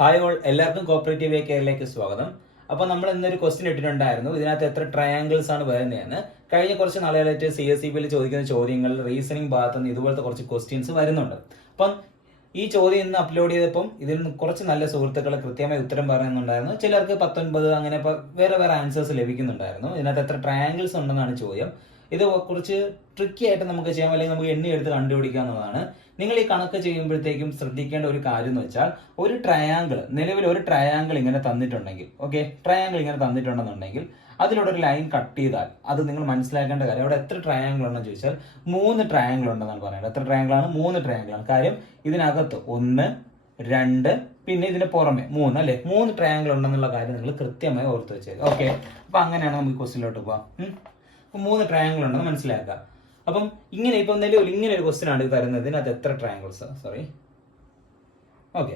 Hi all, എല്ലാവർക്കും cooperative കേരളയിലേക്ക് സ്വാഗതം. അപ്പോൾ നമ്മൾ ഇന്നൊരു ക്വസ്റ്റ്യൻ ഇട്ടിട്ടുണ്ടായിരുന്നു, ഇതിനകത്ത് എത്ര ട്രയാങ്കിൾസ് ആണ് വരുന്നതെന്ന്. കഴിഞ്ഞ കുറച്ച് നാളുകളായിട്ട് CSEB ചോദിക്കുന്ന ചോദ്യങ്ങൾ, റീസണിംഗ് ഭാഗത്ത് നിന്ന് ഇതുപോലത്തെ കുറച്ച് ക്വസ്റ്റ്യൻസ് വരുന്നുണ്ട്. അപ്പം ഈ ചോദ്യം ഇന്ന് അപ്ലോഡ് ചെയ്തപ്പം ഇതിൽ നിന്ന് കുറച്ച് നല്ല സുഹൃത്തുക്കൾ കൃത്യമായി ഉത്തരം പറയുന്നുണ്ടായിരുന്നു. ചിലർക്ക് 19 അങ്ങനെ വേറെ വേറെ ആൻസേഴ്സ് ലഭിക്കുന്നുണ്ടായിരുന്നു. ഇതിനകത്ത് എത്ര ട്രയാങ്കിൾസ് ഉണ്ടെന്നാണ് ചോദ്യം. ഇത് കുറച്ച് ട്രിക്കി ആയിട്ട് നമുക്ക് ചെയ്യാം, അല്ലെങ്കിൽ നമുക്ക് എണ്ണി എടുത്ത് കണ്ടുപിടിക്കാവുന്നതാണ്. നിങ്ങൾ ഈ കണക്ക് ചെയ്യുമ്പോഴത്തേക്കും ശ്രദ്ധിക്കേണ്ട ഒരു കാര്യം എന്ന് വെച്ചാൽ, ഒരു ട്രയാങ്കിൾ, നിലവിൽ ഒരു ട്രയാങ്കിൾ ഇങ്ങനെ തന്നിട്ടുണ്ടെങ്കിൽ, ട്രയാങ്കിൾ ഇങ്ങനെ തന്നിട്ടുണ്ടെന്നുണ്ടെങ്കിൽ അതിലൂടെ ഒരു ലൈൻ കട്ട് ചെയ്താൽ അത് നിങ്ങൾ മനസ്സിലാക്കേണ്ട കാര്യം, അവിടെ എത്ര ട്രയാങ്കിൾ ഉണ്ടെന്ന് ചോദിച്ചാൽ 3 ട്രയാങ്കിൾ ഉണ്ടെന്നാണ് പറയുന്നത്. എത്ര ട്രയാങ്കിൾ ആണ്? 3 ട്രയാങ്കിൾ ആണ്. കാര്യം ഇതിനകത്ത് 1, 2 പിന്നെ ഇതിന് പുറമെ 3 അല്ലെ, 3 ട്രയാങ്കിൾ ഉണ്ടെന്നുള്ള കാര്യം നിങ്ങൾ കൃത്യമായി ഓർത്ത് വെച്ചേക്കുക. ഓക്കെ, അപ്പൊ അങ്ങനെയാണ് നമുക്ക് ക്വസ്റ്റിലോട്ട് പോവാം. 3 ട്രയാങ്കിൾ ഉണ്ടെന്ന് മനസ്സിലാക്കുക. അപ്പം ഇപ്പൊ നിലവിൽ ഇങ്ങനെ ഒരു ക്വസ്റ്റ്യൻ ആണ് തരുന്നത്, ഇതിനകത്ത് എത്ര ട്രയാങ്കിൾസ്, ഓക്കെ